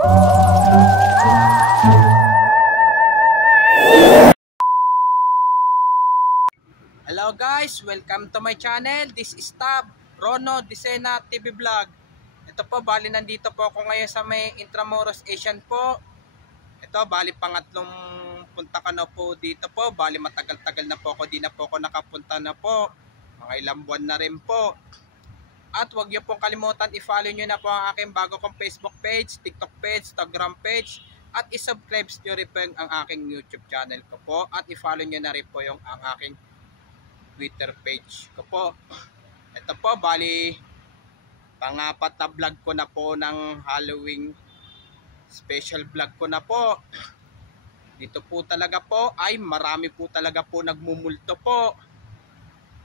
Hello guys, welcome to my channel. This is Tab Rono Disena TV Vlog. Ito po, bali nandito po ako ngayon sa may Intramuros Asian po. Ito, bali pangatlong punta ka na po dito po. Bali matagal-tagal na po ako, di na po ako nakapunta na po. Mga ilang buwan na rin po. At huwag niyo pong kalimutan, i-follow nyo na po ang aking bago kong Facebook page, TikTok page, Instagram page. At i-subscribe nyo rin po ang aking YouTube channel ko po. At i-follow nyo na rin po yung ang aking Twitter page ko po. Ito po, bali pangapat na vlog ko na po ng Halloween special vlog ko na po. Dito po talaga po ay marami po talaga po nagmumulto po.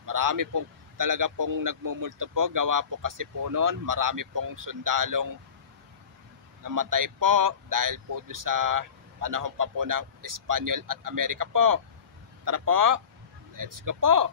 Marami po talaga pong nagmumulto po. Gawa po kasi po noon, marami pong sundalong namatay po dahil po doon sa panahon pa po ng Espanyol at Amerika po. Tara po, let's go po!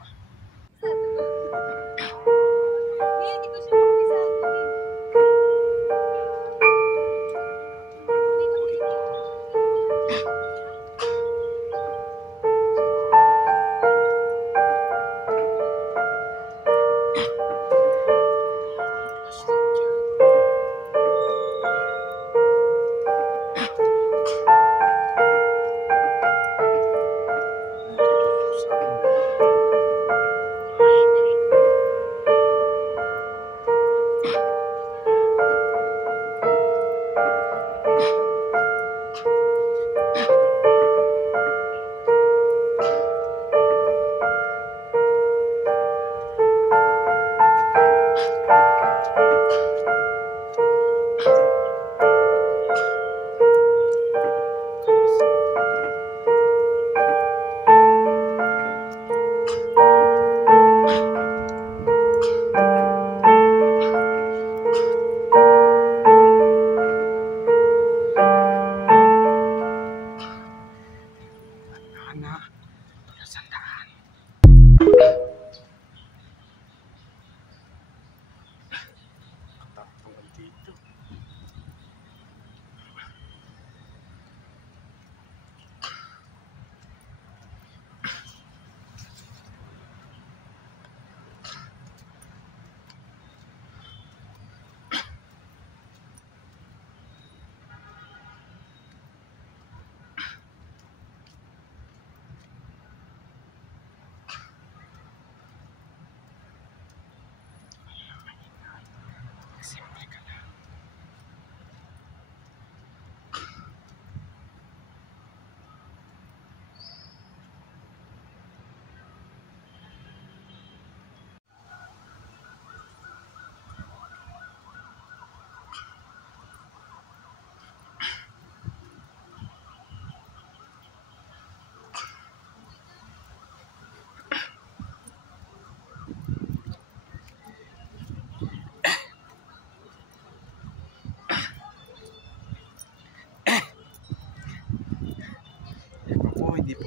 Hindi po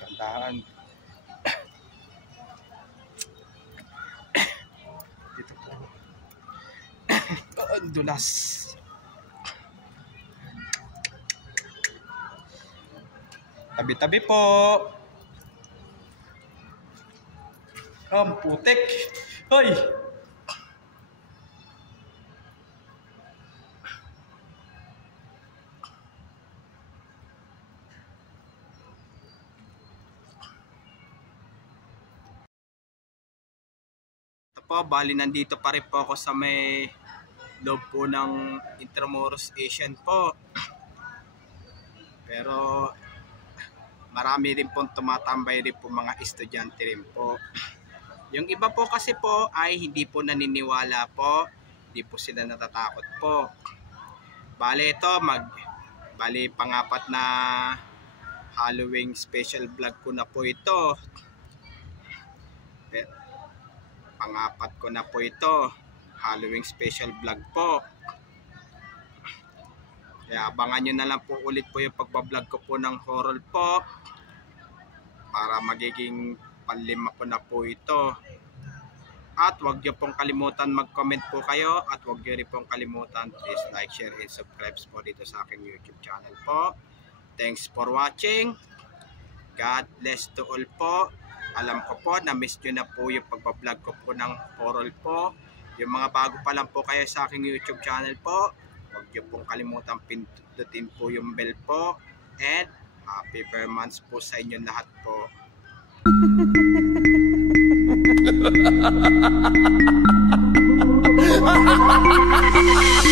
gandahan dito po ang dulas. Tabi-tabi po ang putik. Hoy, po, bali nandito pa rin po ako sa may loob po ng Intramuros Asian po. Pero marami rin po tumatambay rin po mga estudyante rin po. Yung iba po kasi po ay hindi po naniniwala po. Hindi po sila natatakot po. Bali ito, bali pangapat na Halloween special vlog ko na po ito. Pangapat ko na po ito, Halloween special vlog po. Kaya abangan nyo na lang po ulit po yung pagbablog ko po ng horror po. Para magiging panlima ko na po ito. At huwag niyo pong kalimutan mag-comment po kayo at huwag niyo rin pong kalimutan please like, share, and subscribe po dito sa aking YouTube channel po. Thanks for watching. God bless to all po. Alam ko po na miss nyo na po yung pagbablog ko po ng oral po. Yung mga bago pa lang po kayo sa aking YouTube channel po, huwag niyo pong kalimutan pindutin po yung bell po. And happy Vermonths po sa inyo lahat po. Ha ha ha ha!